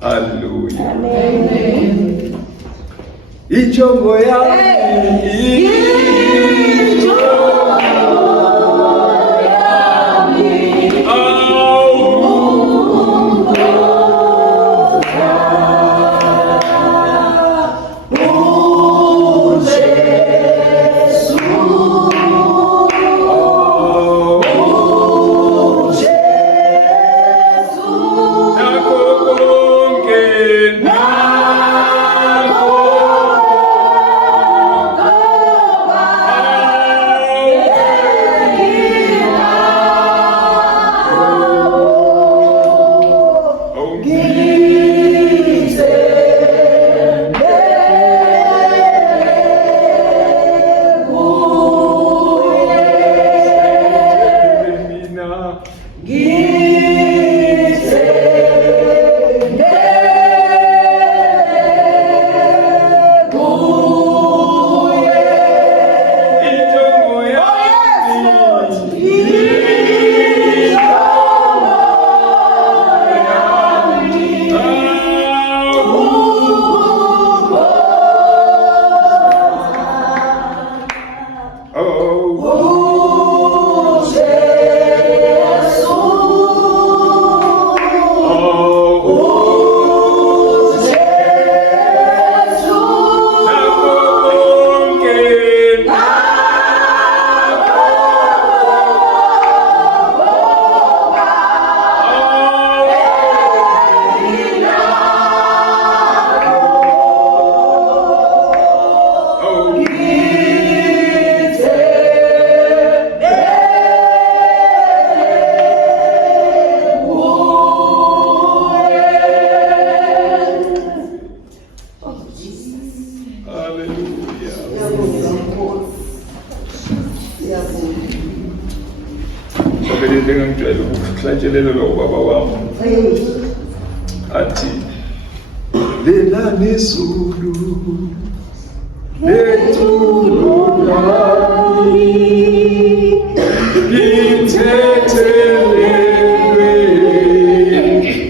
Hallelujah. Amen. Ichongo yami. Ati lela nesulu letulolami lithethelelwe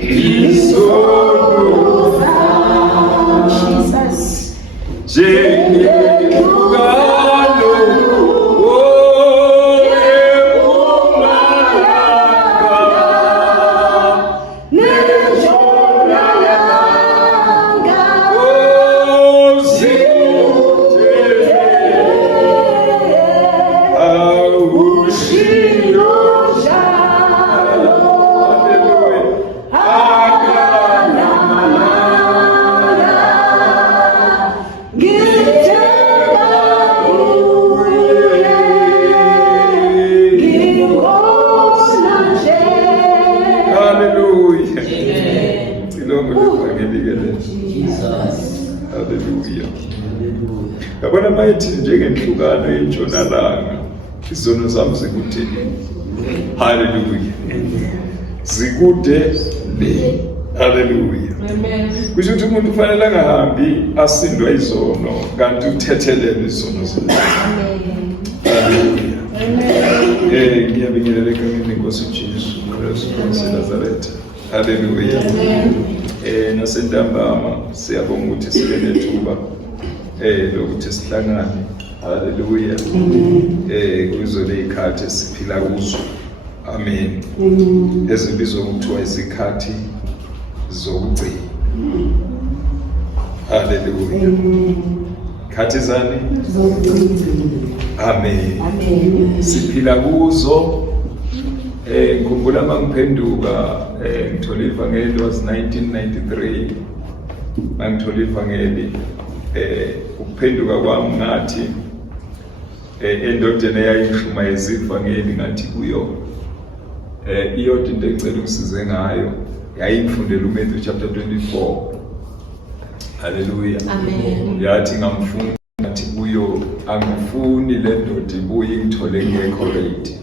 isono njengekugalo yabona mayithi njengenhlukano yentshonalanga izono zami zikude. Hallelujah. Zikude le. Hallelujah. Amen. Kusho ukuthi umuntu kufanele angahambi asindwa izono kanti uthethelele izono zakhe. Amen. Hallelujah. Amen. Ngiyabingelela egameni lenkosi uJesu Kristu waseNazaretha. Hallelujah. Amen. Nasentambama siyabonga ukuthi sibe nethuba lokuthi sihlangane. Hallelujah. Kuzo lezikhathi esiphila kuzo. Amen. Ezibizwa ngokuthiwa izikhathi zokugcina. Hallelujah. Khathi zani zokugcina. Amen. Siphila kuzo. Ngikhumbula mangiphenduka ngithola ivangeli was 1993. Mangithola ivangeli ukuphenduka kwami ngathi endodeni eyayishuma yezivangeli ngathi kuyo iyodwa into engicela ukusize ngayo yayingifundela uMatthew chapter 24. Hallelujah. Amen. Yathi ngamfuna ngathi kuyo angifuni le ndoda ibuye ingithole ngekho ready.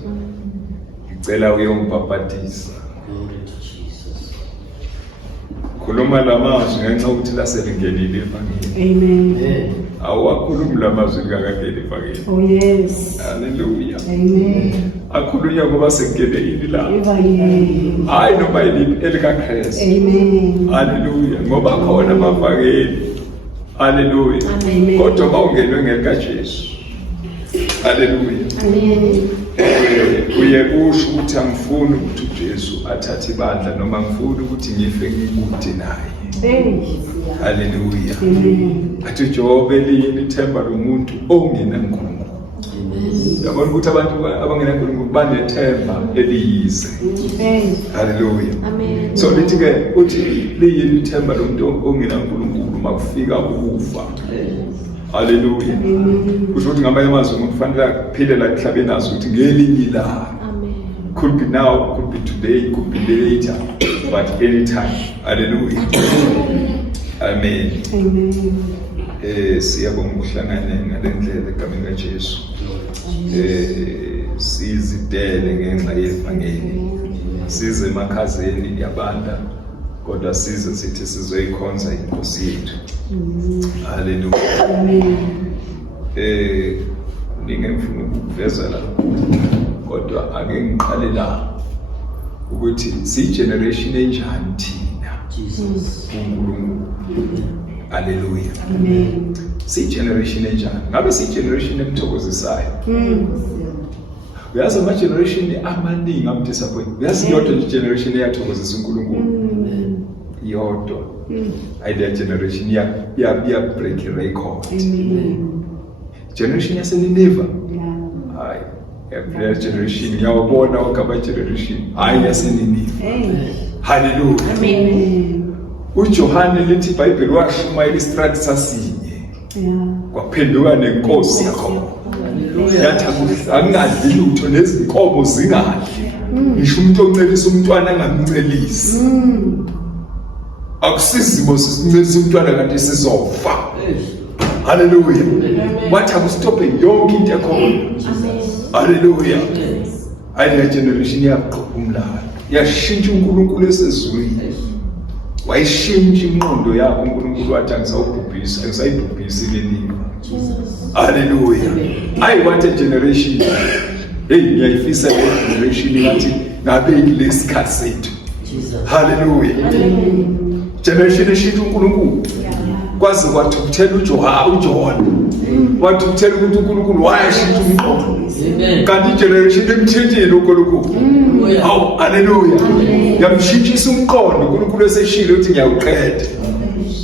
Ngicela uyongibhabhatisa. Khuluma lamazwi ngenxa ukuthi laselingenile ivangeli. Amen. Awakhulumi lamazwi ngakangeni ivangeli. Oh yes. Hallelujah. Amen. akhulunywa ngoba sengene ini la. Hayi noma yini elikaKristu. Amen. Haleluya. Ngoba khona amavangeli. Haleluya. Kodwa mawungenwe ngelikaJesu. Haleluya. Amen. Uye usho ukuthi angifuni ukuthi uJesu athathe ibandla noma ngifuni ukuthi ngife ngikude naye. Haleluya. Athi Jobe lini ithemba lomuntu ongenaNkulunkulu. Yabona ukuthi abantu abangenaNkulunkulu banethemba eliyize. Haleluya. Amen. So lithi ke uthi liyini ithemba lomuntu ongenaNkulunkulu makufika ukufa. Haleluya. Kusho ukuthi ngamanye amazwi umuntu kufanele aphile la emhlabeni azi ukuthi ngelinye ilanga. Amen. Could be now, could be today, could be later, but anytime. Hallelujah. Amen. Siyabonga ukuhlangana ngalendlela egameni kaJesu. Sizidele ngenxa yevangeli. Size emakhazeni yabanda kodwa size sithi sizoyikhonza inkosi yethu. Hallelujah. Ningefuna ukuveza la kodwa ake ngiqale la ukuthi si generation enjani thina uNkulunkulu. Hallelujah. Amen. Si generation enjani? Ngabe si generation emthokozisayo? Uyazi ama generation amaningi am disappoint. Uyazi yodwa generation eyathokozisa uNkulunkulu. Yodwa. Idea generation ya break record. Generation yaseNineve. Hayi. Every generation yawubona ogaba generation. Hayi yaseNineve. Hallelujah. Amen. uJohane lithi iBhayibheli washumayela istrati sasinye. Kwaphenduka nenkosi yakho. Yathi akungadli lutho nezinkomo zingadli. Ngisho umuntu oncelisa umntwana angamncelisi. Akusizimo sisincelisa umntwana kanti sizofa. Hallelujah. Wathi akustope yonke into ekhona. Hallelujah. Ayi generation yaqoqa umlalo. Yashintsha uNkulunkulu esezulwini. Wayishintsha inqondo yakho uNkulunkulu wathi angisawubhubhisa, angisayibhubhisi leningi. Hallelujah. I want a generation. Hey, ngiyayifisa le generation ngathi ngabe ilesikhathi sethu. Hallelujah. Generation eshintsha uNkulunkulu. Kwaze wathukuthela uJohn. Wathukuthela ukuthi uNkulunkulu wayashintsha umqondo. Kanti generation emthethile uNkulunkulu. Hawu, hallelujah. Yamshintshisa umqondo uNkulunkulu eseshilo ukuthi ngiyawuqeda.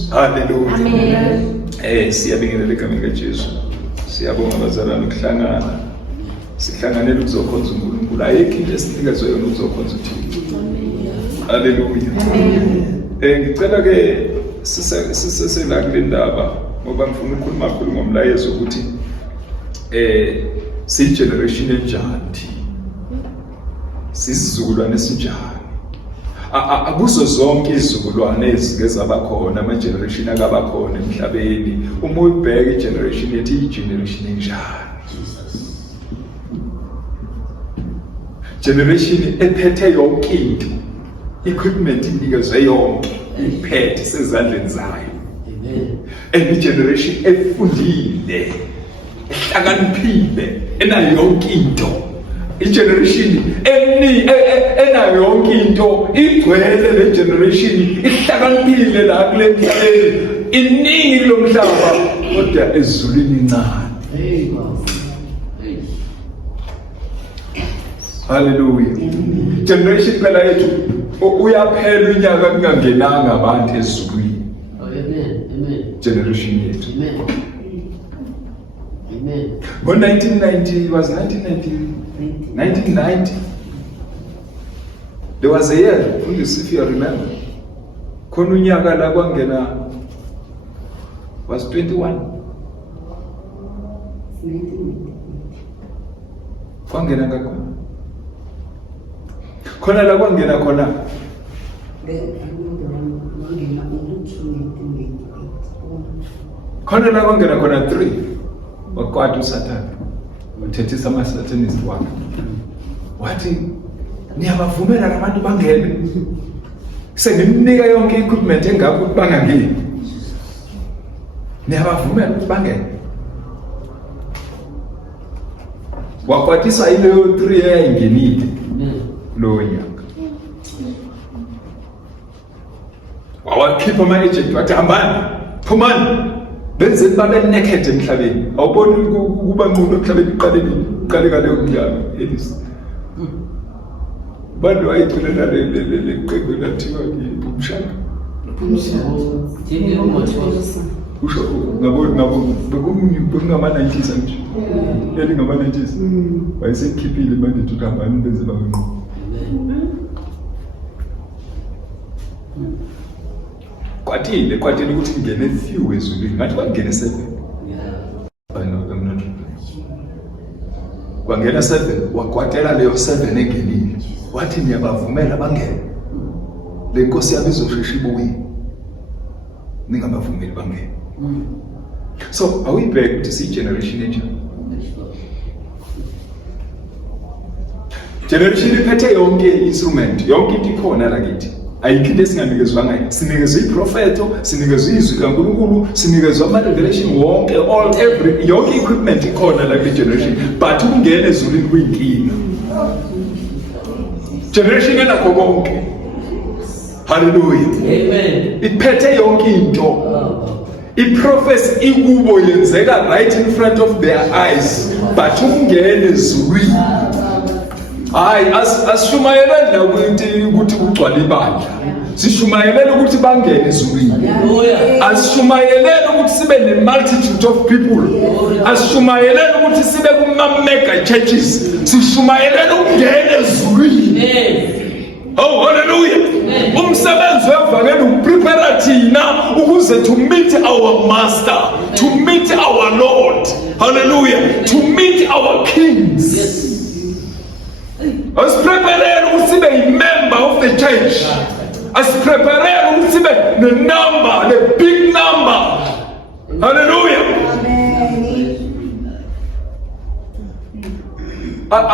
Hallelujah. Amen. Siyabingelela egameni kaJesu. Siyabonga abazalwane ukuhlangana. Sihlanganele ukuzokhonza uNkulunkulu. Ayikho into esinikezwe yona ukuzokhonza uThixo. Hallelujah. Ngicela ke sisesela kule ndaba ngoba ngifuna ukukhuluma kakhulu ngomlayezo ukuthi si generation enjani. Sisizukulwane esinjani. Akuzo zonke izizukulwane ezike zabakhona ama generation akabakhona emhlabeni. Uma ubheka igeneration yethi igeneration enjani. Generation ephethe yonke into. Equipment inikezwe yonke iphethe sezandleni zayo. Amen. Generation efundile, ehlakaniphile, enayo yonke into. Igeneration enayo yonke into, igcwele le generation, ihlakaniphile la kule mhlabeni, iningi lo mhlaba kodwa ezulwini incane. Hallelujah. Generation phela yethu uyaphela unyaka kungangenanga abantu ezulwini. Generation yethu. Amen. Was 1990. There was a year, if you remember. Khona unyaka la kwangena was 21. Kwangena ngakhona. Khona la kwangena khona. Khona la kwangena khona 3. Wakwathu uSathane. Wathethisa amaSathanisi wakhe. Wathi niyabavumela abantu bangene. Sengimnika yonke equipment engakho ukuthi bangangeni. Niyabavumela ukuthi bangene. wakwatisa ileyo 3 eyayingenile kulowo nyaka. Wawakhipha ama-agent wathi hambani, phumani, benzeni babe naked emhlabeni. Awuboni ukuba nqunu emhlabeni iqale ngaleyo mnyaka Elisa. Bantu ayithulela le qembu lathiwa umshaka. Usho ngabo bekungama-90s nje. Ngama-90s. Wayesekhiphile manje ukuthi hambani benze babe nqunu. Kwatile ukuthi ngene few ezulwini ngathi kwangena 7. Kwangena 7 wakwatela leyo 7 engenile. Wathi niyabavumela bangene. Le nkosi yabo izoshesha ibuye. Ningabavumeli bangene. So are we back to see generation nature? Generation iphethe yonke instrument, yonke into ikhona la kithi. Ayikho into esinganikezwa ngayo. Sinikezwe iprofeto, sinikezwe izwi kaNkulunkulu, sinikezwe ama-revelation wonke, yonke equipment ikhona la kwi generation, but ungene ezulwini kuyinkinga. Generation enakho konke. Hallelujah. Amen. Iphethe yonke into. I-prophecy ikubo yenzeka right in front of their eyes, but ungene ezulwini. Hayi asishumayeleni la ukuthi kugcwala ibandla. Sishumayeleni ukuthi bangene ezulwini. Asishumayeleni ukuthi sibe ne-multitude of people. Asishumayeleni ukuthi sibe kuma-mega churches. Sishumayeleni ukungena ezulwini. Oh, hallelujah. Umsebenzi wevangeli uprepare thina ukuze to meet our master, to meet our Lord. Hallelujah. To meet our kings. Yes. Asiprepare ukuthi sibe member of the church. Asiprepare ukuthi sibe the number, the big number. Hallelujah.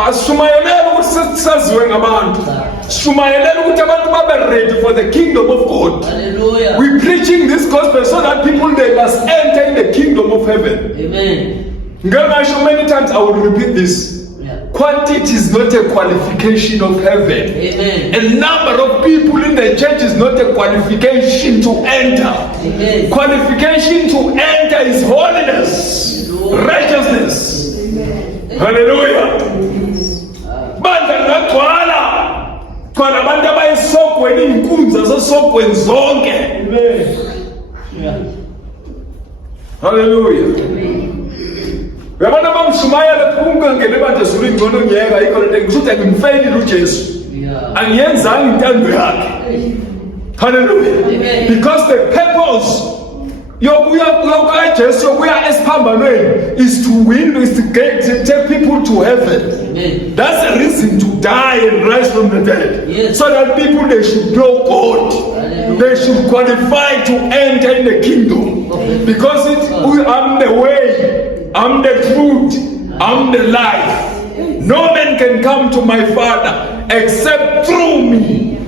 Ashumayeleni ukuthi saziwe ngabantu. Shumayeleni ukuthi abantu babe ready for the kingdom of God. Hallelujah. We're preaching this gospel so that people they must enter in the kingdom of heaven. Amen. Many times I will repeat this. Quantity is not a qualification of heaven. Amen. A number of people in the church is not a qualification to enter. Amen. Qualification to enter is holiness, righteousness. Amen. Hallelujah. Banda ngagcwala. Khona abantu abayisogweni inkunza zasogweni zonke. Amen. Yeah. Hallelujah. Yabona bamshumayela kungangene manje ezulwini ngcono ngiyeka ikho lento ngikuthi ngimfeyili uJesu. Angiyenzanga intando yakhe. Hallelujah. Amen. Because the purpose yokuya Jesu yokuya esiphambanweni is to win, is to take people to heaven. Amen. That's the reason to die and rise from the dead. Yes. So that people they should know God. Hallelujah. They should qualify to enter in the kingdom. Because I'm the way, I'm the truth, I'm the life. No man can come to my Father except through me.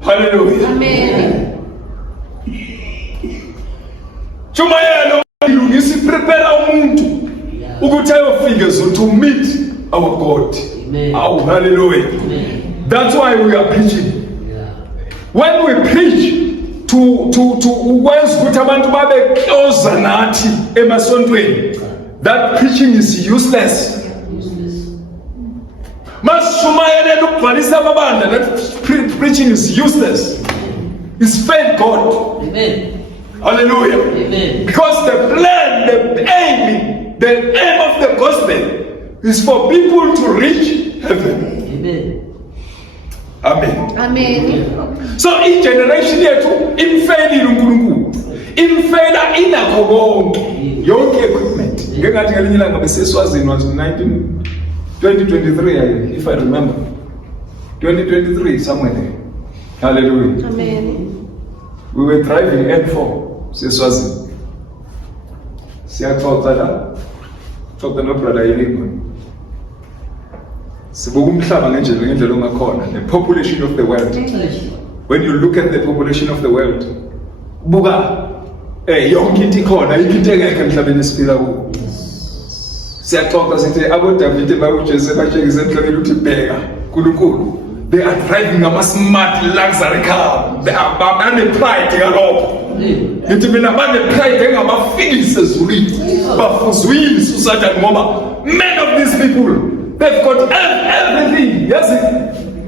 Hallelujah. Amen. Chumayelo ilungisi prepare umuntu ukuthi ayofika to meet our God. Amen. Oh, hallelujah. Amen. That's why we are preaching. Yeah. When we preach to ukwenza ukuthi abantu babe closer nathi emasontweni, that preaching is useless. Mashumayela ukubhalisa amabandla, that preaching is useless. It's faith God. Amen. Hallelujah. Amen. Because the plan, the aim of the gospel is for people to reach heaven. Amen. Amen. Amen. So in generation yethu imfeyili uNkulunkulu. Imfeyila inakho konke. Yonke equipment. Ngengathi ngelinye ilanga beseswazini was 2023 if I remember. 2023 somewhere there. Hallelujah. Amen. We were driving N4 seswazini. Siyaxoxa la. Xoxa no brother Yenigwe. Sibuka umhlaba ngendlela ongakhona, the population of the world. When you look at the population of the world, buka yonke into ikhona, into engekho emhlabeni esiphila kuwo. Siyaxoxa sithi aboDavide bakuJesu batshengise emhlabeni ukuthi bheka uNkulunkulu. They are driving a smart luxury car. They are pride galopho. Ngithi mina pride engamafikisi ezulwini. Bafuzwile uSathane ngoba many of these people, they've got everything. Yazi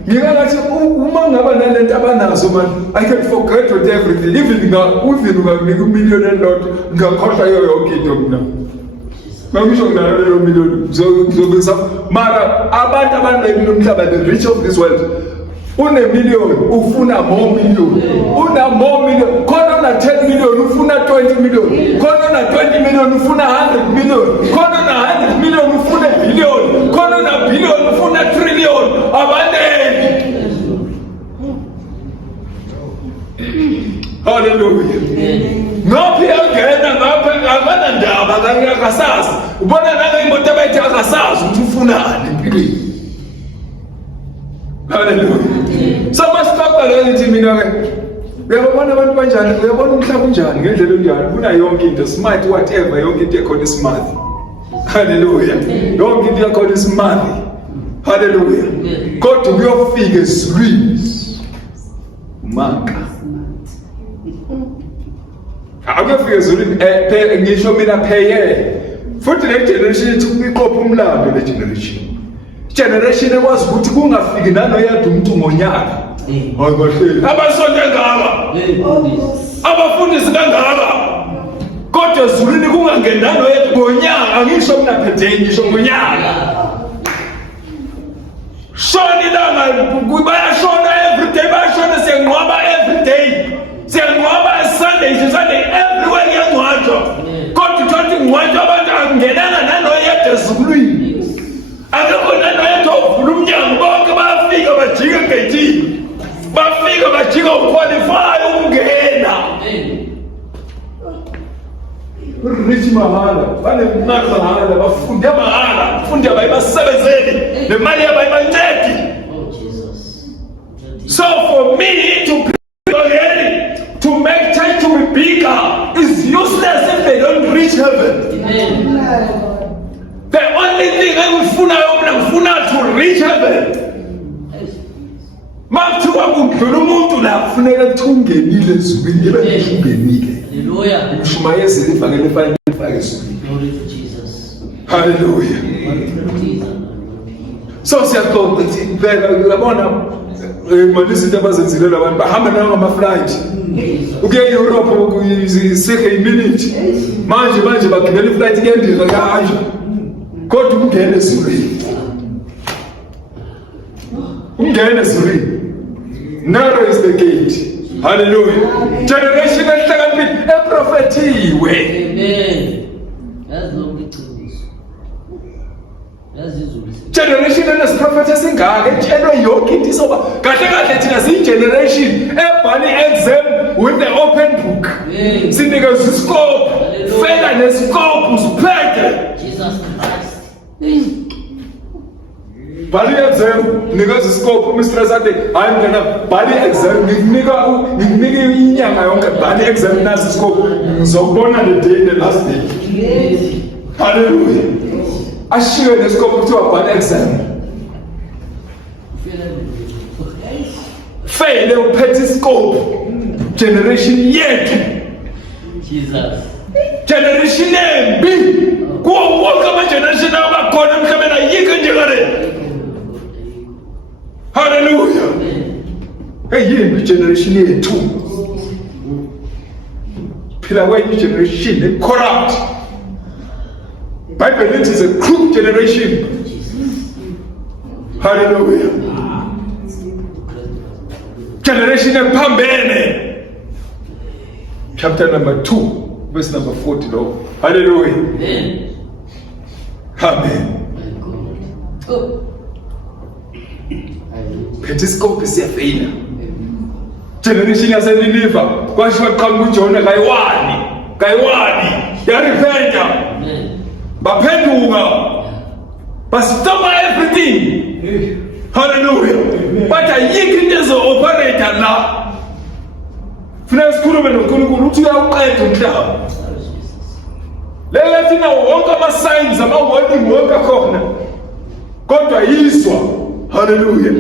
ngikathi uma ngaba nalento abanazo man, I can forget with everything. Even unganika million elilodwa ngakhohlwa yonke into mina. Mangisho ngalelo million zobisa mara abantu abaningi nomhlaba, the rich of this world, une million ufuna more million, una more million, khona na 10 million ufuna 20 million, khona na 20 million ufuna 100 million, khona na 100 million ufuna billion, khona na billion ufuna trillion. Abaningi. Hallelujah. Ngaphi yangena ngapha akana ndaba akasazi. Ubona nanga imoto abayithi akasazi ukuthi ufunani empilweni. Hallelujah. So masifaka lelithi mina ke. Uyabona abantu kanjani? Uyabona umhlaba unjani ngendlela enjani? Kuna yonke into smart whatever, yonke into ekhona smart. Hallelujah. Yonke into ekhona smart. Hallelujah. Kodwa kuyofika ezulwini. Maka. Akufika ezulwini ngisho mina pheye. Futhi le generation ithi uyiqopha umlando le generation ekwazi ukuthi kungafiki nanoyedwa umuntu ngonyaka. Hayi kahle. Abasonto ngaba. Abafundisi kangaba. Kodwa ezulwini kungangeni nanoyedwa ngonyaka, angisho mina phetheni ngisho ngonyaka. Shoni langa bayashona every day, bayashona siyangcwaba every day. Siyangcwaba Sunday everywhere ngiyangcwatshwa. Kodwa uthi ngcwatshwa abantu angenanga nanoyedwa ezulwini. Akekho nanoyedwa uvula umnyango, bonke bayafika bajika egeyithini. Bafika bajika uqualify ukungena. Rich mahala, banemali mahala, bafunde mahala, bafunde abayibasebenzeli, nemali yabayibancedi. So for me to make church to be bigger is useless if they don't reach heaven. The only thing I to reach heaven. Makuthiwa kudlula umuntu la kufuneka thungenile ezulwini ungenike. Hallelujah. Ushumayeze ivangeli efanele ifake ezulwini. Glory to Jesus. Hallelujah. So siyaxoxa ukuthi phela uyabona izinto abazenzile labantu bahamba ngama-flight. Ukuya eEurope ukuyisike iminute. Manje bagibela iflight kuyendiza kaHaja. Kodwa ungene ezulwini. Ungene ezulwini. Narrow is the gate. Hallelujah. Generation ehlakaniphile eprofetiwe. Amen. That's not the truth. That's the Generation enesiprophet esingaka etshelwe yonke into isoba kahle thina siyi-generation ebhale exam with the open book. Sinikeza iscope, fela nescope usiphethe. Jesus Christ. Bali exam nikeza iscope umistress athi hayi mina bali exam ngikunika inyanga yonke bali exam nasi iscope ngizobona the day the last day. Hallelujah. Ashiwe nescope kuthiwa bali exam. Fail uphethe iscope. Generation yethu. Jesus. Generation embi. Kuwo wonke ama-generation abakhona emhlabeni ayikho njengale. Hallelujah. Yimbi generation yethu. Phila kwenye generation corrupt. Bible it is a crooked generation. Hallelujah. Generation ephambene. Chapter number 2, verse number 40. Lord. Hallelujah. Amen. Petiscope siyafeyila. Generation yaseNineve kwashiwa qhamuka uJona kayiwani yarepenta. Baphenduka. Bastop everything. Hallelujah. But ayikho into ezo-operator la. Funeka sikhulume noNkulunkulu uthi uyawuqeda umhlaba. Lelathi na wonke ama-signs ama-warning wonke akhona kodwa yizwa. Hallelujah.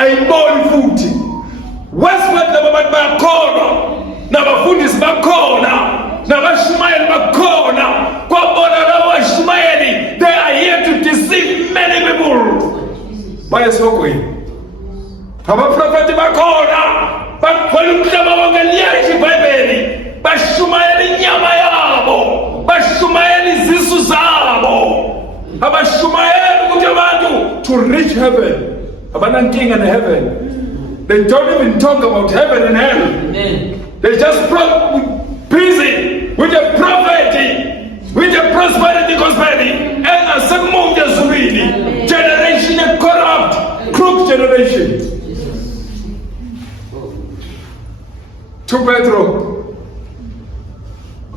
Ayiboni futhi. Wesibathi laba bantu bayakholwa, nabafundisi bakhona, nabashumayeli bakhona. Kwabona laba bashumayeli, they are here to deceive many people. Bayesogweni. Abaprofeti bakhona, bakhwela umhlaba wonke liyathi iBhayibheli, bashumayela inyama yabo, bashumayela izisu zabo, abashumayela ukuthi abantu to reach heaven. Abanankinga neheaven. They don't even talk about heaven and hell. Amen. They just busy with the prophecy, with the prosperity gospel, and a segment of generation a corrupt, crooked generation. 2 Petro.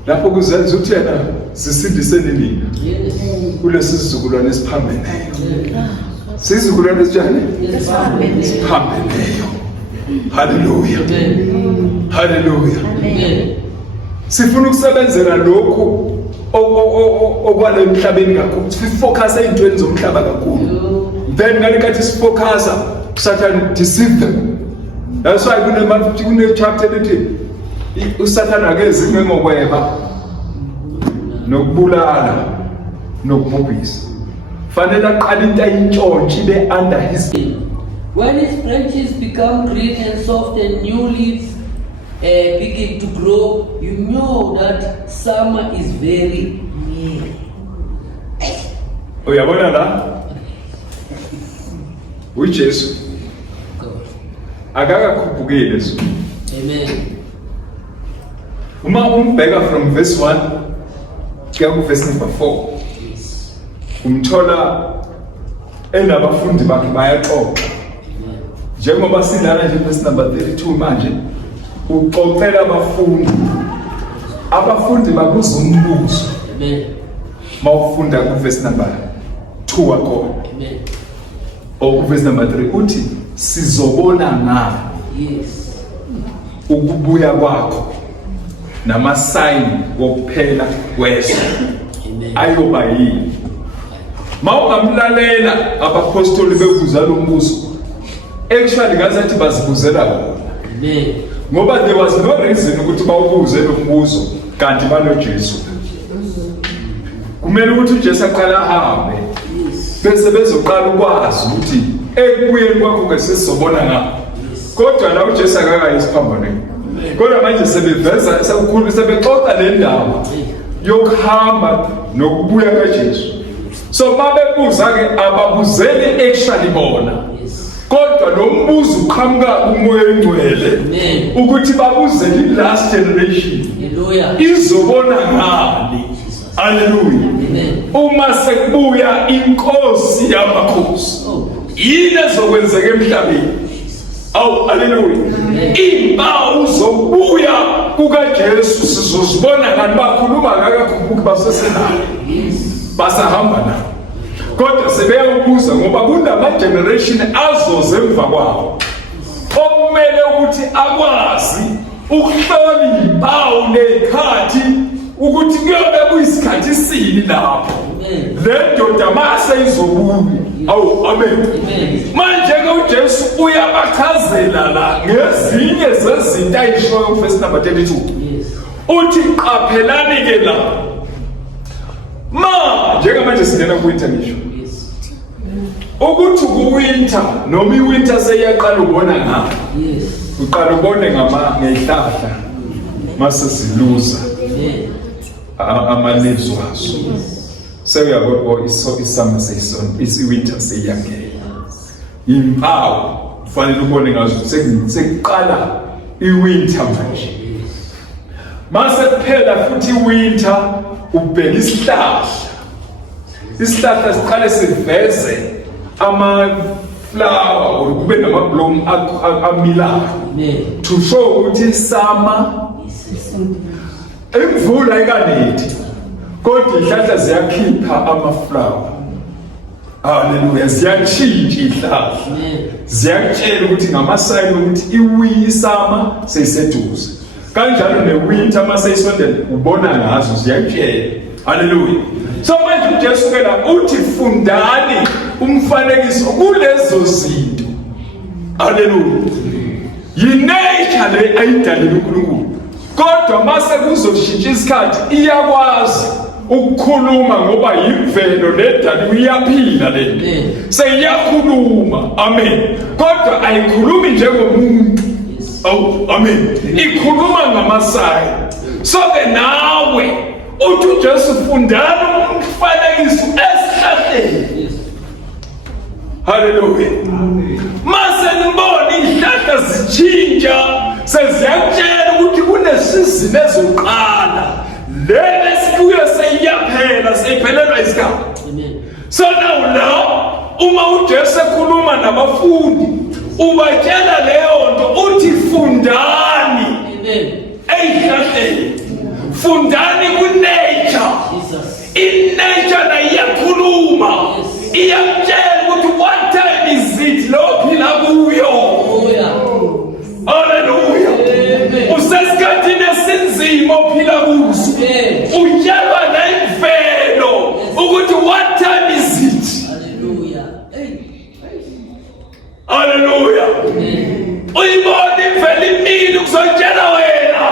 Lapho kuzenza ukuthi yena sisindiseni nina. Yes. Kulesi sizukulwane esiphambeneyo. Sizukulwane esijani? Esiphambeneyo. Hallelujah. Amen. Hallelujah. Amen. Sifuna ukusebenzela lokhu okwale emhlabeni kakhulu. Sifocus ezintweni zomhlaba kakhulu. Then ngalikathi sifocusa Satan deceive them. That's why kune chapter ethi uSathane akezime ngokweba nokubulala nokubhubhisa. Fanele aqale into ayintshontshe be under his. When his branches become green and soft and new leaves begin to grow, you know that summer is very near. Uyabona la? uJesu akakakhuphukile so. Amen. Uma umbheka from verse 1 kuya ku verse number 4. Yes. Umthola enabafundi bakhe bayaxoxa. Njengoba silana nje verse number 32 manje uxoxela abafundi bakuza umbuzo. Amen. Mawufunda ku verse number 2 wakho. Amen. Ku verse number 3 uthi sizobona ngani Yes. ukubuya kwakho nama-sign wokuphela kwezwe. Amen. Ayoba yini? Mawungamlalela abapostoli bebuza lo mbuzo, actually ngazathi bazibuzela bona. Amen. Ngoba there was no reason ukuthi bawubuze lo mbuzo kanti banoJesu. Kumele ukuthi uJesu aqala ahambe bese bezoqala ukwazi ukuthi ekubuyeni kwakho ke sesizobona ngapha. Kodwa la uJesu akakayisiphambane. Kodwa manje sebeveza sekukhulu sebexoxa le ndaba yokuhamba nokubuya kaJesu. So babebuza ke ababuzeli actually bona. Kodwa lo mbuzo uqhamuka umoya engcwele ukuthi babuzele last generation. Hallelujah. Izobona ngani? Hallelujah. Uma sekubuya inkosi yamakhosi. Yini ezokwenzeka emhlabeni? Awu hallelujah. Impawu zokubuya kukaJesu sizozibona ngani bakhuluma ngakakhuphuki basesenayo. Basahamba na. Kodwa sebeyabuza ngoba kunama generation azoze emva kwabo. Okumele ukuthi akwazi ukuhlola impawu nekhathi ukuthi kuyobe kuyisikhathi sini lapho. Le ndoda mase izobuya. Awu amen. Manje ke uJesu uyabachazela la ngezinye zezinto ayishoyo verse number 32. Uthi qaphelani ke la. Njengamanje singena ku-winter ngisho. Ukuthi ku-winter noma i-winter seyiyaqala ubona ngapha. Uqala ubone ngey'hlahla mase ziluza ama-leaves wazo. Sewuyabona isummer i-winter seyiyangena. Impawu kufanele ubone ngazo sekuqala i-winter manje. Mase kuphela futhi i-winter ubheka isihlahla siqale siveze ama-flower or kube nama-bloom amilayo to show ukuthi isama imvula ayikanethi kodwa izihlahla ziyakhipha ama-flower. Haleluya. Ziyatshintsha izihlahla, ziyakutshela ukuthi ngamasayini ukuthi isama seyiseduze. Kanjalo ne-winter maseyisondela ubona ngazo ziyakutshela Haleluya. So manje uJesu ke la uthi fundani umfanekiso kulezo zinto. Haleluya. Yi-nature le ayidalile uNkulunkulu. Kodwa mase kuzoshintsha isikhathi iyakwazi ukukhuluma ngoba yimvelo ledali uyaphila le. Seyiyakhuluma. Amen. Kodwa ayikhulumi njengomuntu. Oh, amen. Ikhuluma ngamasayi. So ke nawe uthi uJesu fundana umfanekiso esihlahleni. Haleluya. Mase nibona izihlahla zitshintsha seziyakutshela ukuthi kunesizini ezoqala. Le sikuyo seyiyaphela seyiphelelwa isikhathi. So now uma uJesu ekhuluma nabafundi ubatshela leyo nto uthi fundani. Ezihlahleni. Fundani ku-nature. In-nature na iyakhuluma. Iyakutshela ukuthi what time is it lo phila kuyo. Haleluya. Usesikhathini esinzima ophila kuso. Utyelwa nayimvelo ukuthi what time is it. Haleluya. Uyibona imvelo imile ukuzotshela wena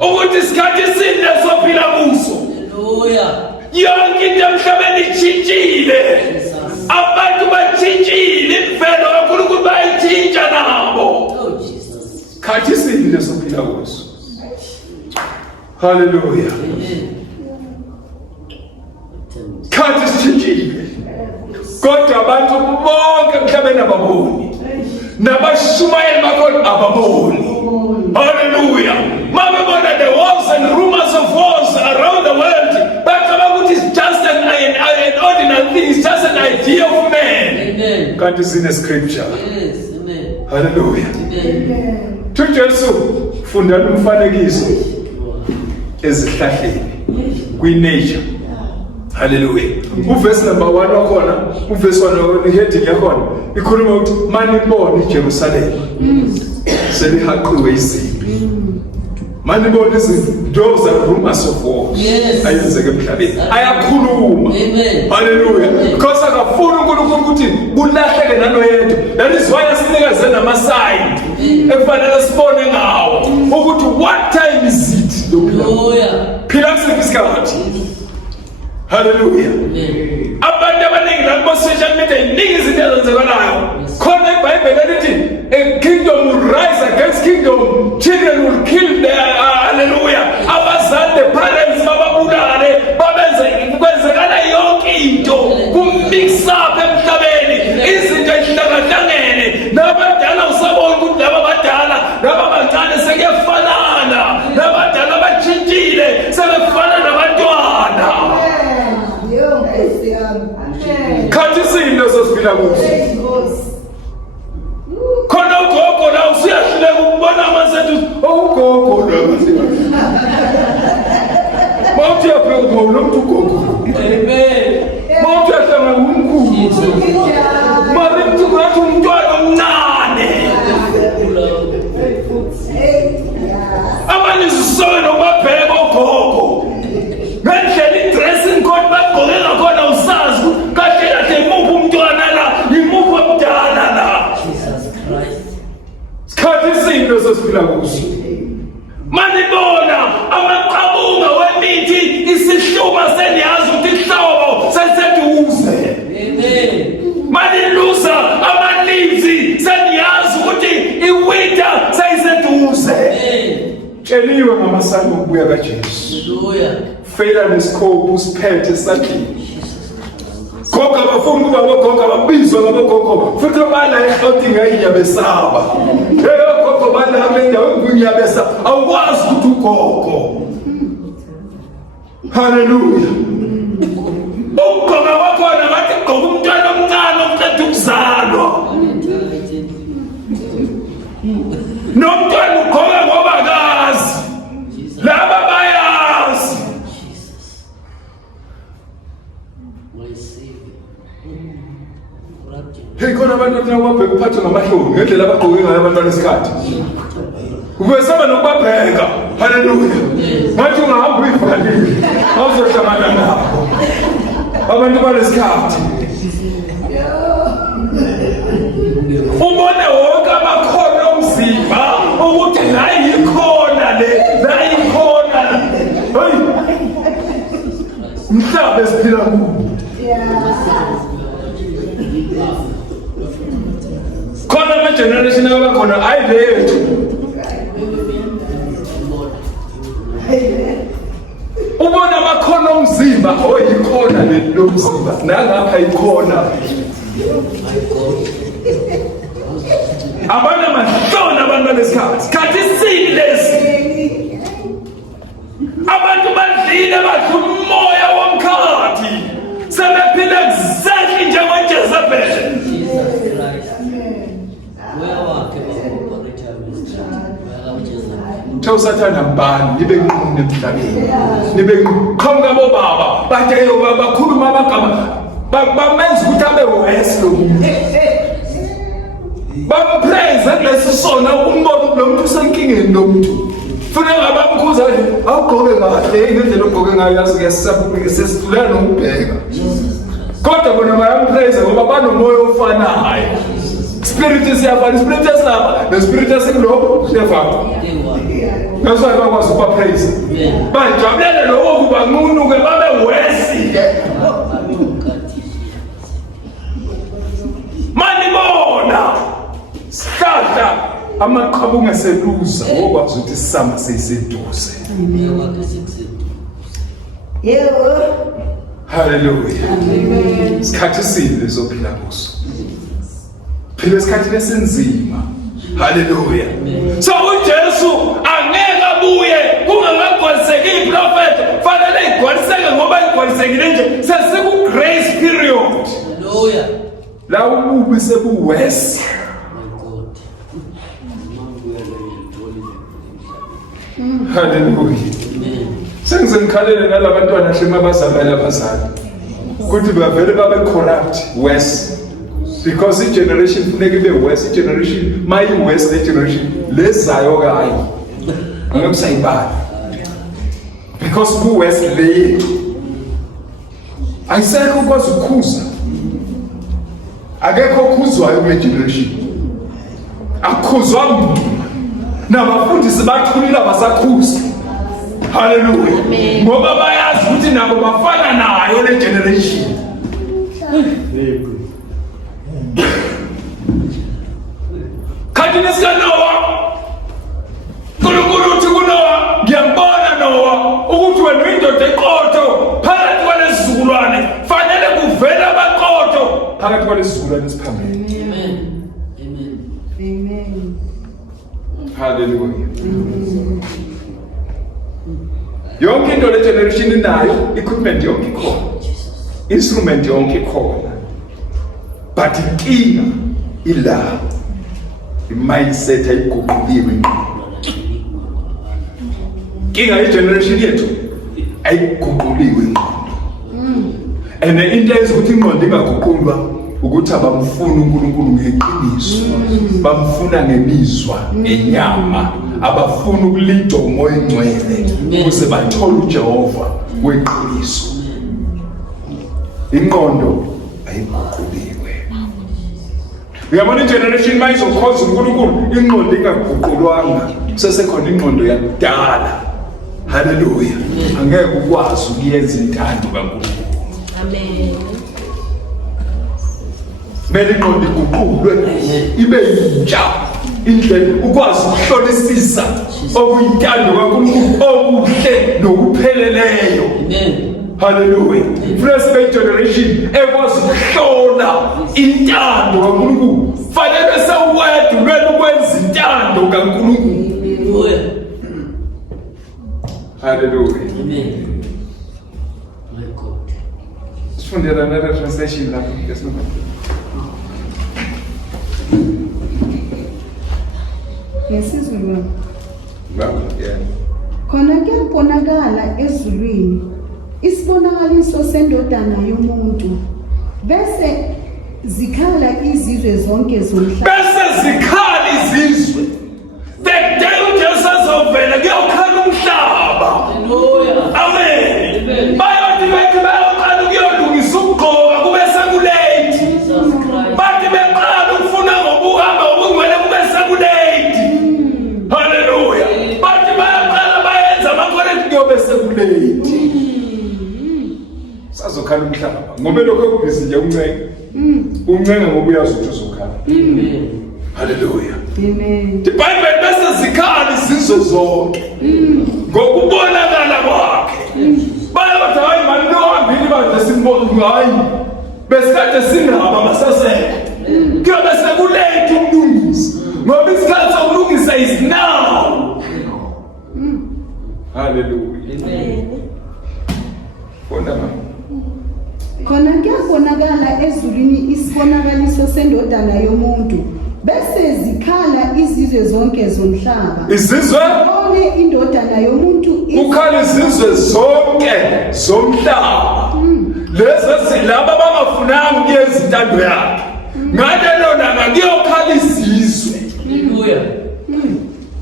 ukuthi isikhathi esinde sophila kuso. Yonke into emhlabeni itshintshile. Abantu batshintshile, imvelo kaNkulunkulu bayitshintsha nabo. Isikhathi esinde sophila kuso. Haleluya. Isikhathi sitshintshile. Kodwa abantu bonke emhlabeni ababoni. Nabashumayeli bakhona ababoni. Hallelujah. Mabebona the wars and rumors of wars around the world, but about it's just an ordinary thing, it's just an idea of man. Amen. God is in the scripture. Yes. Amen. Hallelujah. Amen. TuJesu fundana umfanekiso ezihlahleni kwi-nature. Hallelujah. Uverse number 1 wakhona, uverse 1 heading yakhona ikhuluma ukuthi manibone iJerusalem selihaqiwe izimpi. Manibone izinto za rumors of war. Ayenzeke emhlabeni. Ayakhuluma. Hallelujah. Because akafuna uNkulunkulu ukuthi kulahleke nanoyedwa. That is why asinikeze nama-sign ekufanele sibone ngawo ukuthi what time is it. Hallelujah. Phila kusiphi isikhathi. Hallelujah. Abantu abaningi la ku social media iningi izinto ezenzekanayo. Khona iBhayibheli lithi a kingdom will rise against kingdom, children will kill their hallelujah. Abazali the parents bababulale babenze kwenzekana yonke into kumix up emhlabeni. Izinto ezihlangahlangene nabadala usabona ukuthi laba badala laba bancane sekuyafanana. Nabadala batshintshile sebefana nabantwana. Khathi izinto sesiphila kuzo. Khona ugogo la usiyahluleka ukubona amazethu ugogo la. Mawuthi yaphi umuntu ugogo. Amen. Mawuthi ahlanga umkhulu. Mari mntu umntwana omncane. Abanye zisole nobabheka ugogo. Ngendlela i-dressing code bagqoke ngakhona usazi kahle kahle imuphi umntwana la imuphi omdala la. Isikhathi izinto sesiphila kuso. Manibona amaqabunga wemithi isihluma seniyazi ukuthi ihlobo seliseduze. Manilusa ama-leaves seniyazi ukuthi iwinter seyiseduze. Tsheliwe ngamasana okubuya kaJesu. Fela nescope usiphethe esandleni. Gogo abafuna ukuba gogo ababizwa ngabogogo futhi bala eHoting ayinyabesaba. Hey gogo bala amendawo engunyabesaba awukwazi ukuthi ugogo. Hallelujah. Ugogo wakhona bathi gogo umntwana omncane omqeda ukuzalwa. Nomntwana ugogo ngoba akazi. Laba bayazi. Hey khona abantu ababheka uphathwe ngamahloni ngendlela abagqoke ngayo abantwana esikhathi. Ubesaba nokubabheka. Hallelujah. Ngathi ungahamba uyivalile. Awuzohlangana nabo. Abantu balesikhathi. Ubone wonke amakhono omzimba ukuthi la yikhona le, la yikhona. Hey. Mhlaba esiphila kuwo. Khona ama generation abakhona ayilethu. Ubona amakhono omzimba oyikhona lo mzimba nangapha ikhona. Abana mahlona abantu lesikhathi. Sikhathi sini lesi. Abantu badlile bathi umoya womkhathi. Sebephila exactly njengoJezebel. Thawusathanda mbani nibe nqunu emhlabeni. Nibe qhamuka bobaba bathe bakhuluma amagama bamenza ukuthi abe wes lo muntu. Bampraise kulesisona umbona lo muntu usenkingeni lo muntu. Funa ngabamkhuza awugqoke kahle ngendlela ogqoke ngayo yazi kuyasabukeka sesithulela nokubheka. Kodwa bona bayampraise ngoba banomoya ofanayo. Spirit siyafana, spirit esilapha, the spirit esikulobo siyafana. That's why bakwazi ukubapraise. Bajabulele lokho kuba nqunu ke babe wesi ke. Mani bona. Sihlahla amaqhabu ngeseluza okwazi ukuthi isama seyiseduze. Yebo. Hallelujah. Amen. Sikhathi sini sophila kuso. Phela isikhathi lesenzima. Hallelujah. So uJesu angeke abuye kungakagcwaliseki iprofeti. Fanele igcwaliseke ngoba igcwalisekile nje sesiku grace period. Hallelujah. La ububi sebuwesi. Hallelujah. Sengize ngikhalele nalabantwana hlema abazamela abazali. Ukuthi bavele babe corrupt west. Because each generation funeka ibe west, generation my west generation lezayo kayi. Angamsayibani. Because ku west le ayisekho ukwazi ukukhuza. Akekho okhuzwayo kule generation. Akhuzwa umuntu. Nabafundisi bathulile abasakhuza. Hallelujah. Ngoba bayazi ukuthi nabo bafana nayo le generation. Kanti nesikaNoah. Nkulunkulu uthi kuNoah, ngiyambona Noah ukuthi wena indoda eqotho phakathi kwalesizukulwane fanele kuvele abaqotho phakathi kwalesizukulwane esiphambili. Amen. Amen. Hallelujah. Yonke into le generation inayo, equipment yonke ikhona. Instrument yonke ikhona. But inkinga ila mindset ayiguquliwe. Inkinga yegeneration yethu ayiguquliwe ingqondo. And into ezokuthi ingqondo ingaguqulwa ukuthi abamfuna uNkulunkulu ngeqiniso. Bamfuna ngemizwa, ngenyama. Abafuna ukulida umoya engcwele ukuze bathole uJehova weqiniso. Ingqondo ayiguquliwe. Uyabona igeneration mayizokhoza uNkulunkulu ingqondo ingaguqulwanga sesekhona ingqondo yakudala. Hallelujah. Angeke ukwazi ukuyenza intando kaNkulunkulu. Amen. Mele ingqondo iguqulwe ibe yintsha. Indlela ukwazi ukuhlolisisa okuyintando kaNkulunkulu okuhle nokupheleleyo. Amen. Hallelujah. First generation ekwazi ukuhlola intando kaNkulunkulu. Fanele sawedlulele ukwenza intando kaNkulunkulu. Hallelujah. Amen. My God. Sifundela na translation lapho ngesinoma. Yesizulu. Yeah. Khona kuyabonakala ezulwini isibonakaliso sendodana yomuntu bese zikhala izizwe zonke zomhlaba. Bese zikhala izizwe. The day late. Sazokhala umhlaba. Ngoba lokho kubhizi nje uncenga. Uncenga ngoba uyazi ukuthi uzokhala. Hallelujah. Amen. iBhayibheli bese zikhali sizwe zonke. Ngokubonakala kwakhe. Bayathi hayi manjelohambile manje simbona hayi. Besikade sinaba basasele. Kuyobe sekulate ukulungisa. Ngoba isikhathi sokulungisa is now. Hallelujah. Amen. Wonderful. Khona kuyabonakala ezulwini isibonakaliso sendodana yomuntu bese zikhala izizwe zonke zomhlaba. Izizwe Bone indodana yomuntu ukhala izizwe zonke zomhlaba. Lezi laba bangafunanga ukuyenza intando yakhe. Ngale lona ngakuyokhala izizwe. Hallelujah.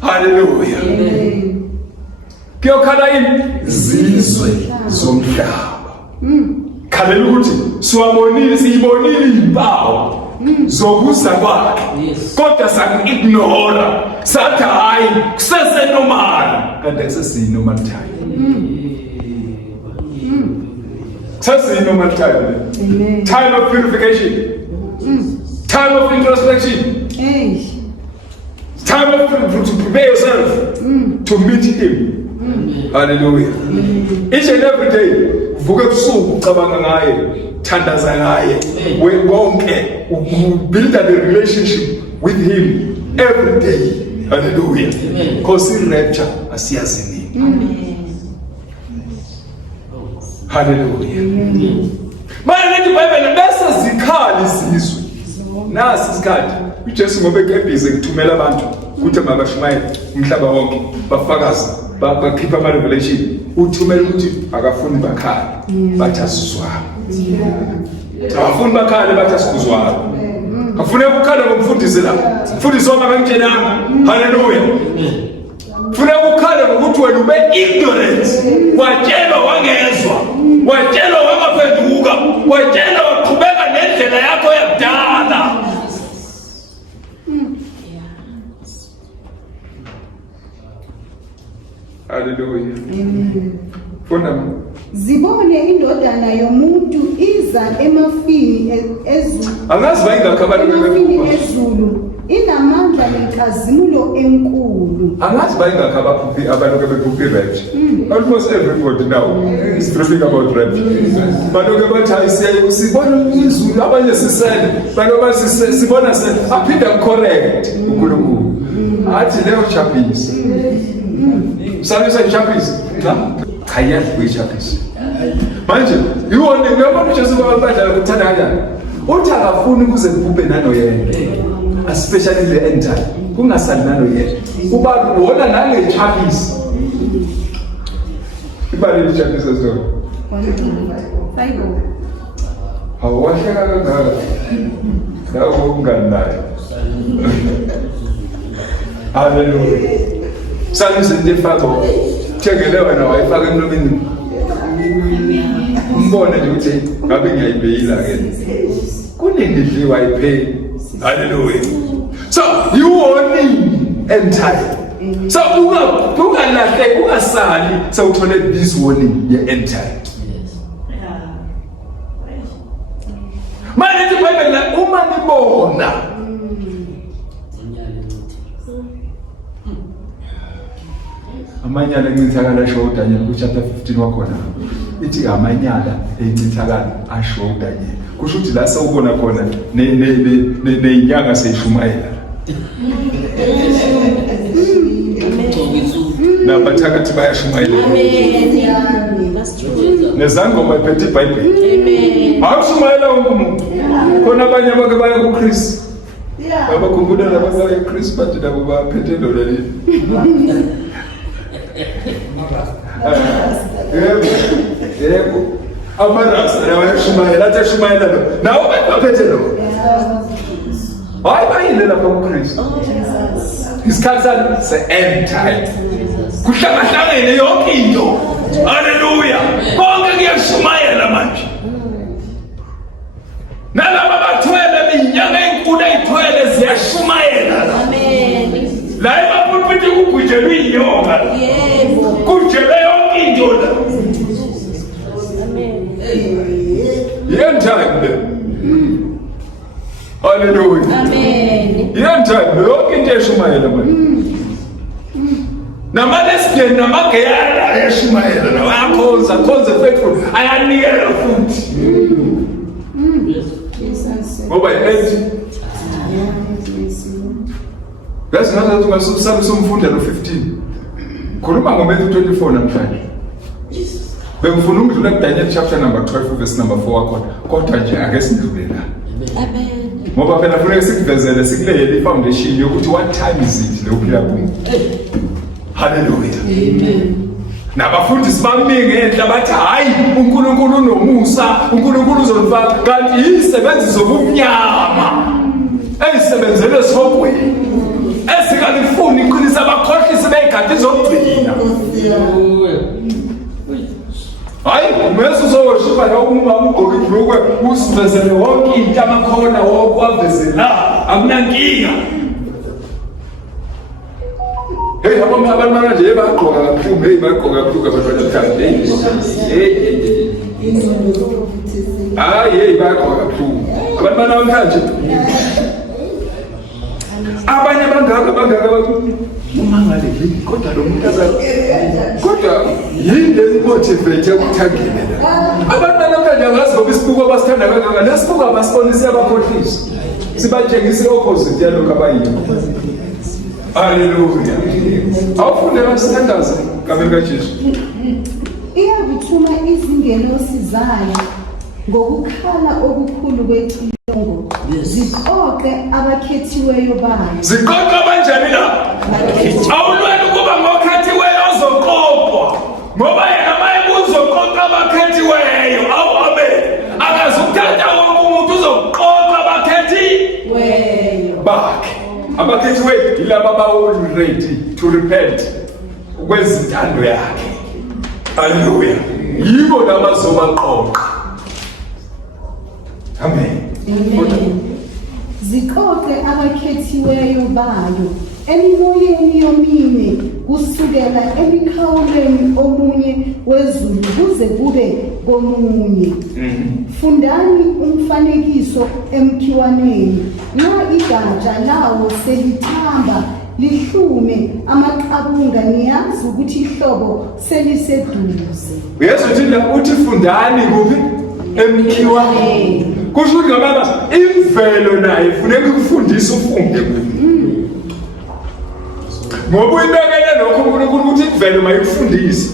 Hallelujah. Amen. Kuyokhala izizwe zomhlaba. Khalela ukuthi siyibonile impawu zokuza kwakhe. Yes. Kodwa saku-ignora sathi hayi kusesenormal kanti akusesiyi-normal time. Sesiyi-normal time. Amen. Time of purification. Time of introspection. Hey. Time of to prepare yourself to meet him. Hallelujah. Each and every day vuka ebusuku ucabanga ngaye, thandaza ngaye, konke build a relationship with him every day. Hallelujah. Because in rapture asiyazi nini. Hallelujah. Manje iBhayibheli bese zikhali izizwe. Nasi isikhathi uJesu ngoba ekebhize kuthumela abantu ukuthi mabashumayele umhlaba wonke bafakaze bakhipha ama revelation uthumela ukuthi akafuni bakhale bathi asizwanga. Akafuni bakhale bathi asikuzwanga. Kufuneka ukhale ngomfundisi la. Umfundisi wami akangitshelanga. Hallelujah. Kufuneka ukhale ngokuthi wena ube ignorant. Watshelwa wangezwa. Watshelwa wangaphenduka. Watshelwa waqhubeka nendlela yakho yakudala. Hallelujah. Funda Zibone indodana yomuntu iza emafini ezulu. angazi bayingakhabani Emafini bebephuka. ezulu inamandla lenkazimulo enkulu. Angazi bayingakha abantu bephupha irapture. Almost everybody now is talking about rapture. Baloke bathi ayisiya sibona izulu abanye sisele. Baloba sibona aphinda correct uNkulunkulu. Athi leyo chapis. Salisa chapis. Khaya kwichapis. Manje yiwona ngiyabona uJesu babadala ukuthanda kanjani. Uthi akafuni kuze kuphuphe nano yena. Especially the end time. Kungasali nalo yena. Kuba wona nange chapis. Ibali chapis azona. Hawahleka kangaka. Lawo ungani naye. Hallelujah. Salisa ndefako. Thengele wena wayifaka emlomeni. Umbone nje ukuthi ngabe ngiyayibheyila ke. Kunendidliwa ayiphe. Hallelujah. So you warning end time. So ungalahle ungasali sawuthole this warning ye end time. Manje iBhayibheli la uma nibona amanyala encithakala asho uDaniel ku chapter 15 wakhona ithi amanyala encithakala asho uDaniel kusho ukuthi la sawubona khona nezinyanga seyishumayela nabathakathi bayashumayela nezangoma iphethe iBhayibheli awushumayela wonke umuntu khona abanye abake baya kuKristu abakhumbula labanye kuKristu bathi nabo baphethe lona leli yebo amarasa yawashumayela atashumayela lo nawo baphethe lo hayi bayile lapha kuKristu isikhathi se end time kuhlangahlangene yonke into haleluya konke kuyashumayela manje nalaba bathwele inyanga enkulu ayithwele ziyashumayela Amen. la emapulpiti kugujelwe inyoka Yebo. kujelwe yonke into la Hallelujah. Amen. Iyantando yonke into eshumayela manje. Nama-lesbian namageyala ayashumayela nawo ayakhonza faithful ayanikela futhi. Ngoba i-end yazi ngathi ungasubsabe somfundela 15 khuluma ngoMatthew 24 namhlanje. Bengifuna ukudlula kuDaniel chapter number 12 verse number 4 wakhona kodwa nje ake sidlule la. Amen. Ngoba phela kufanele sikuvezele sikulele i-foundation yokuthi what time is it le uphila kuyo. Hallelujah. Amen. Nabafundisi bamingi enhla bathi hayi uNkulunkulu unomusa, uNkulunkulu uzolifaka kanti izisebenzi zobumnyama ezisebenzele esihogweni esikalifuni iqinisa abakhohlisi beyigadi zokugcina. Hayi umese uzowoshipa la ugqoke ibhlukwe usivezele wonke into amakhona wokwavezela akunankinga. Hey, abantwana nje bayagqoka kabuhlungu, bayagqoka kabuhlungu abantwana ekhaya. Hayi bayagqoka kabuhlungu. Abantwana namhlanje. Abanye bangaka uma ngale yini kodwa lo muntu kodwa yini lemotivate ukuthangela la. Abantwana namhlanje angazi ngoba isibuko abasithanda kangaka nesibuko abasibonisi abakhohlisa. Sibatshengisa opposite yalokho abayini. Hallelujah. Awufunde basithandaze kambe kaJesu. Iyakuthuma izingelosi zayo ngokukhala okukhulu kwecilongo. Ziqoqe abakhethiweyo bayo. Ziqoqa kanjani la? Awulwela ukuba ngokhethiweyo ozoqoqwa. Ngoba yena maye uzoqoqa abakhethiweyo. Awabe. Akazukuthatha wonke umuntu uzoqoqa abakhethiweyo bakhe. Abakhethiweyo yilabo abaready to repent kwezintando yakhe. Hallelujah. Yibo labazobaqoqa. Amen. Amen. Ziqoqe abakhethiweyo bayo emimoyeni yomine kusukela emikhawulweni omunye wezulu kuze kube komunye. Fundani umfanekiso emkhiwaneni nxa igatsha lawo selithamba lihlume amaqabunga niyazi ukuthi ihlobo seliseduze. Uyezothi la uthi fundani kuphi emkhiwaneni. Kusho ukuthi ngababa imvelo nayo ifuneka ukufundisa ufunde ngoba uyibekele lokho uNkulunkulu ukuthi imvelo mayikufundise.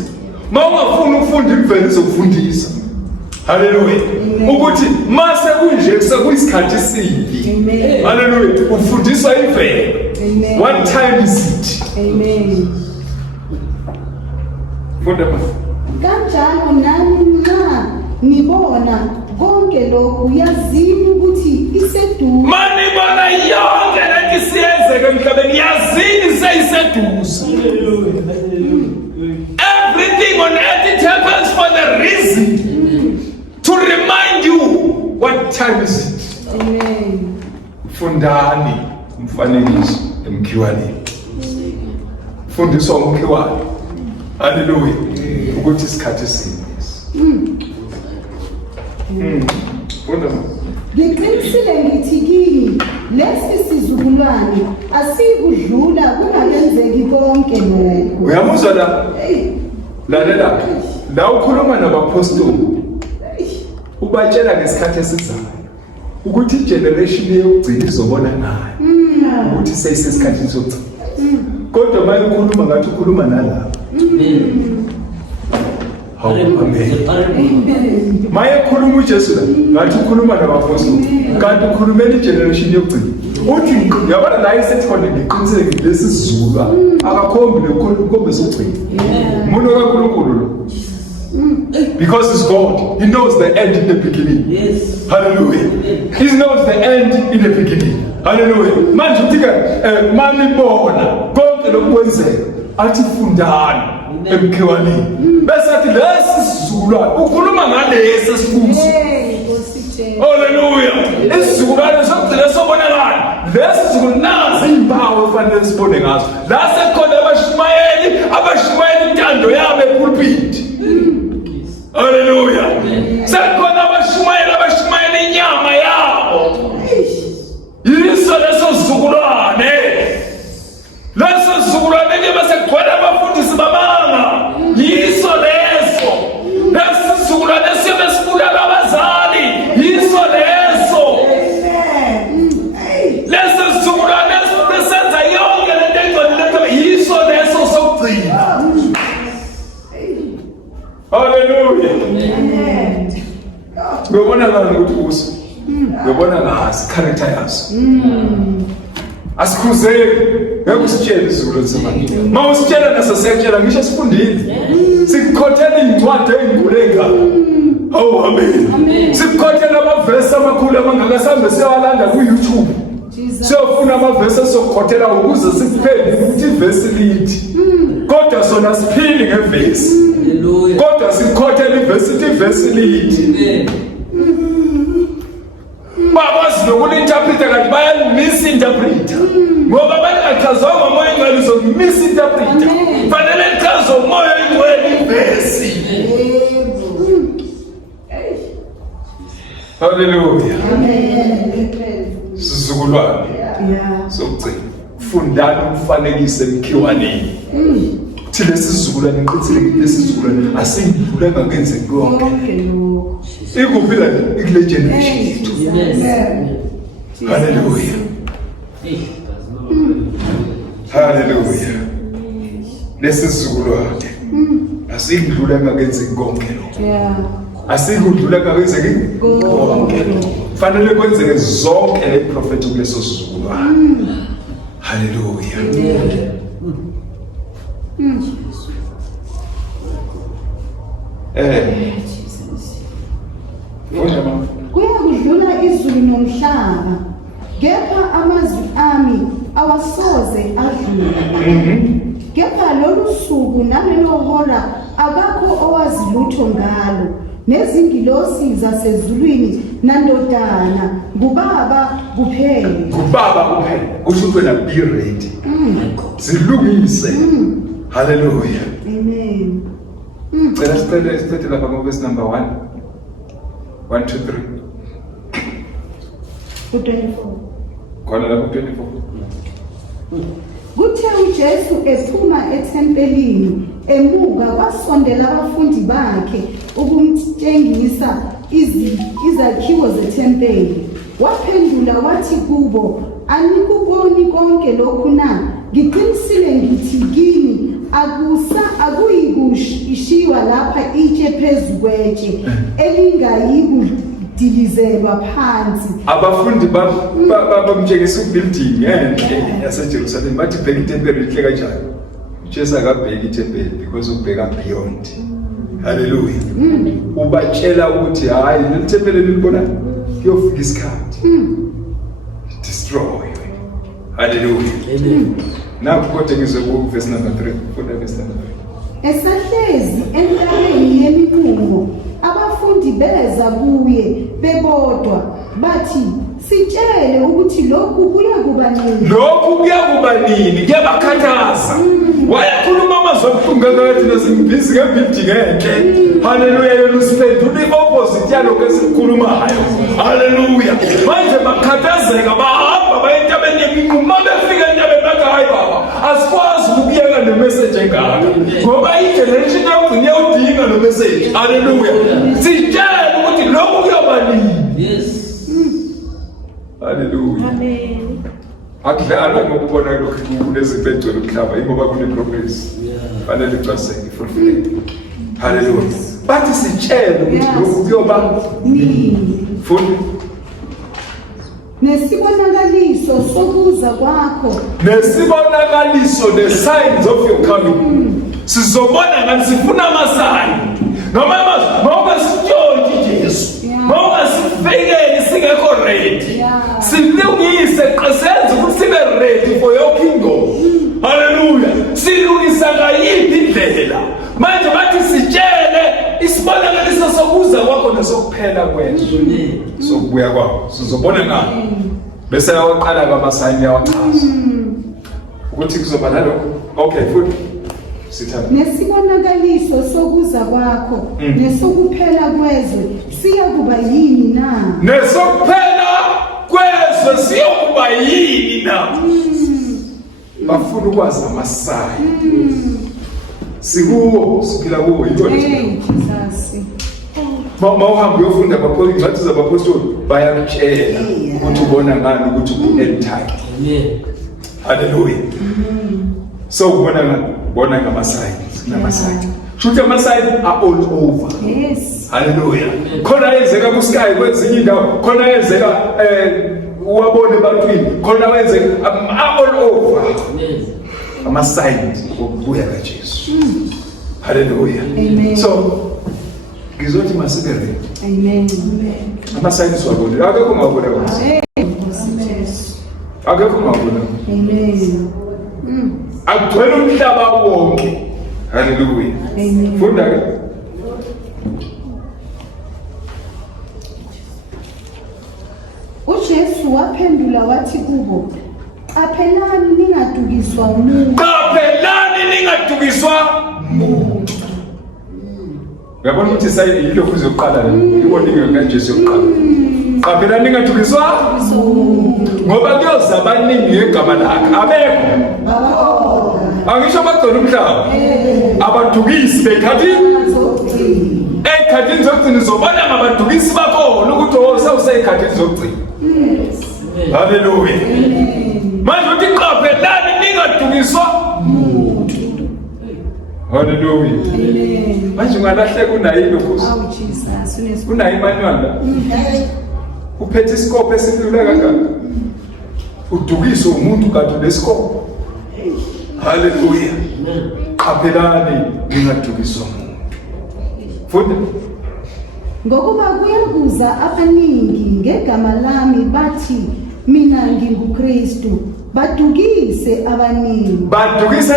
Ma ungafuni ukufunda imvelo izokufundisa. Hallelujah. Ukuthi mase kunje kuyisikhathi sibi. Hallelujah. Ufundiswa imvelo. What time is it? Amen. Funda baba. Kanjalo nani nxa nibona konke lokhu yazini ukuthi iseduze. Manibona yonke lento siyenzeka emhlabeni yazini seyiseduze. Everything on earth it happens for the reason to remind you what time is it. Amen. Fundani umfanekiso emkhiwaneni. Fundiswa umkhiwane. Hallelujah. Ukuthi isikhathi sinesi. Ngiqinisile ngithi kini lesi sizukulwane asikudlula kungakenzeki konke lokho. Uyamuzwa la? Lalela. La ukhuluma nabapostoli. Ubatshela ngesikhathi esizayo. Ukuthi igeneration yokugcina izobona ngayo. Ukuthi seyisesikhathini sokugcina. Kodwa maye ukhuluma ngathi ukhuluma nalabo. Amen. Maye khuluma uJesu la ngathi ukhuluma nabapostoli kanti ukhulumela igeneration yokugcina. Uthi yabona la isethi khona ngiqiniseke lesi sizulwa akakhombi lokukhombisa ukugcina. Umuntu kaNkulunkulu lo. Because it's God. He knows the end in the beginning. Yes. Hallelujah. He knows the end in the beginning. Hallelujah. Manje uthika manibona konke lokwenzeka athi fundani emkhiwaneni. Bese athi lesi sizulwa ukhuluma ngalesi sibuzo. Hallelujah. Isizukulwane sokugcina sobonakala. Lesi sizulunazi impawu efanele sibone ngazo. La sekhona abashumayeli intando yabo epulpit. Hallelujah. Sekhona abashumayeli inyama yabo. Hallelujah. Amen. Uyabona ngani ukuthi uso? Uyabona ngazi character yaso. Asikhuzeki, ngeke usitshele izulu lesemanje. Uma usitshela naso siyakutshela ngisho sifundile. Sikukhothela incwadi ezinkululenga. Oh amen. Sikukhothela amavesi amakhulu amangakasambe siyawalanda ku YouTube. Siyofuna amavesi esokukhothela ukuze sikuphele ukuthi ivesi lithi. Kodwa sona siphili ngevesi. Hallelujah. Kodwa sikukhothela ivesi lithi. Bakwazi nokulinterpreta kanti bayalimisinterpreta. Ngoba bangachazwanga moya ingcwele misinterpreta. Fanele ichazwe moya ingcwele ivesi. Hallelujah. Amen. Sizukulwane. Yeah. Sokugcina. Fundani umfanekise emkhiwaneni. Thi lesizukulwane iqithile lesisizukulwane asindlule ngakenzeki konke. Konke lokho. Ikuphi la ikule generation yethu. Amen. Hallelujah. Hallelujah. Lesisizukulwane asindlule ngakenzeki konke lokho. Yeah. Asikudlula ngakenzeki konke. Fanele kwenzeke zonke le prophet kuleso sizukulwane. Hallelujah. Kuyakudlula izulu nomhlaba, kepha amazwi ami awasoze adlule. Kepha lolu suku nalelo hora akakho owazi lutho ngalo, nezingilosi zasezulwini nandodana ngubaba kuphela. Kubaba kuphela. Kusho ukuthi wena be ready. Zilungise. Hallelujah. Amen. Cela sicela lapha ngoverse number 1. 1 2 3. 24. Khona lapha 24. Kuthe uJesu ephuma ethempelini emuka kwasondela abafundi bakhe ukumtshengisa izakhiwo zethempeli. Waphendula wathi kubo, anikuboni konke lokhu na? Ngiqinisile ngithi kini akuyikushiywa lapha itshe phezu kwetshe elingayikudilizelwa phansi. Abafundi bamtshengisa ubuilding enhle yaseJerusalem bathi bheka itempeli lihle kanjani. uJesu akabheki itempeli because ubheka beyond. Hallelujah. Ubatshela ukuthi hayi le tempeli libona kuyofika isikhathi. Destroy. Hallelujah. Amen. Nakukodwa ngizwe ku verse number 3. Funda verse number 3. Esahlezi entabeni yemibuko, abafundi beza kuye bebodwa bathi, sitshele ukuthi lokhu kuyakuba nini. Lokhu kuyakuba nini? Kuyabakhathaza. Wayakhuluma amazwi abuhlungu ngathi nasibhizi ngebuilding enhle. Hallelujah. Yena usiphendula i-opposite yalokho esikhulumayo. Hallelujah. Manje bakhathazeka bahamba bayentabeni yemibuko befika entabeni bathi hayi baba asikwazi ukuyeka le message engaka. Ngoba i-generation yokugcina iyawudinga lo message. Hallelujah. Sitshele ukuthi lokhu kuyoba nini. Yes. Hallelujah. Amen. Akudlala ngokubona lokhu kunezinto egcwele umhlaba ingoba kune-progress. Fanele icaseke fulfilled. Hallelujah. Bathi sitshele ukuthi lokhu kuyoba Nini. futhi Nesibonakaliso sokuza kwakho. nesibonakaliso, the signs of your coming. Sizobona ngathi sifuna amasign. Noma ungasitshontshe Jesu. Noma ungasifekeli singekho ready. Silungise qesenze ukuthi sibe ready for your kingdom. Hallelujah. Silungisa ngayiphi indlela. Manje bathi sitshele isibonakaliso sokuza kwakho nesokuphela kwethu. Sokubuya kwakho sizobona ngani. Bese yaqala kwamasayini yawachaza. Ukuthi kuzoba nalokho. Okay, futhi sithatha. Nesibonakaliso sokuza kwakho nesokuphela kwezwe siyakuba yini na? Nesokuphela kwezwe siyokuba yini na? Bafuna ukwazi amasayi. Sikuwo siphila kuwo yinto nje. Jesus. Mawuhambe uyofunda abapostoli, incwadi zabapostoli bayakutshela ukuthi ubona ngani ukuthi ku-end time. Amen. Hallelujah. So ubona ngani bona ngama-signs, kunama-signs. Shuthi ama-signs are all over. Yes. Hallelujah. Khona yenzeka ku-sky kwezinye indawo, khona yenzeka uwabone ebantwini, khona wenzeka all over. Yes. Ama-signs okubuya kaJesu. Hallelujah. Amen. So ngizothi masibe ready. Amen. Ama-signs wabona. Akekho ungawabona kwazi. Akekho ungawabona. Amen. Agcwele umhlaba wonke. Hallelujah. Amen. Funda ke. uJesu waphendula wathi kubo, qaphelani ningadukiswa umuntu. Qaphelani ningadukiswa umuntu. Uyabona ukuthi yilokhu uzoqala la. Ibonike kaJesu yokuqala. Qaphelani ningadukiswa ngoba kuyoza abaningi ngegama lakhe. Abekho. Angisho bagcona umhlaba. Abadukisi bekhathini. Ekhathini zokugcina uzobona ngabadukisi bakhona ukuthi sewuseyikhathini zokugcina. Hallelujah. Manje uthi qaphelani ningadukiswa umuntu. Hallelujah. Manje ungalahleka unayo lokho. Awu Jesus, Unayo manual la. Uphethe isikopho esilula kangaka. Udukiswe umuntu kanti unesikopo. Hallelujah. Qaphelani ningadukiswa umuntu. Funda. ngokuba kuyakuza abaningi ngegama lami bathi mina nginguKristu, badukise abaningi. Badukise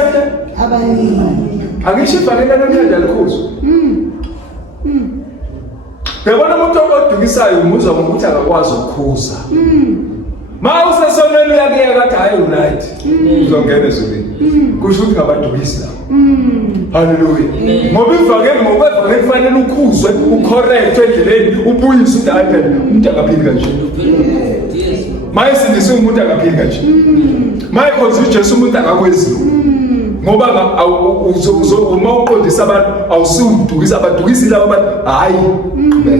Abaningi. angisho fanele namhlanje alikhuzo. Bebona umuntu odukisayo umuzwa ngokuthi akakwazi ukukhuza. Ma usesonweni yakhe kathi hayi right. Uzongena ezweni. Kusho ukuthi ngabadukisi la. Hallelujah. Ngoba ivangeli ngokwevangeli kufanele ukhuzwe, ucorrect endleleni, ubuyise uthi hayi phela umuntu akaphili kanje. Yes. Mayisindise umuntu akaphili kanje. Mayikhonza uJesu umuntu akakwenziwa. Ngoba uma uqondisa abantu awusiwudukisa abadukisi laba hayi.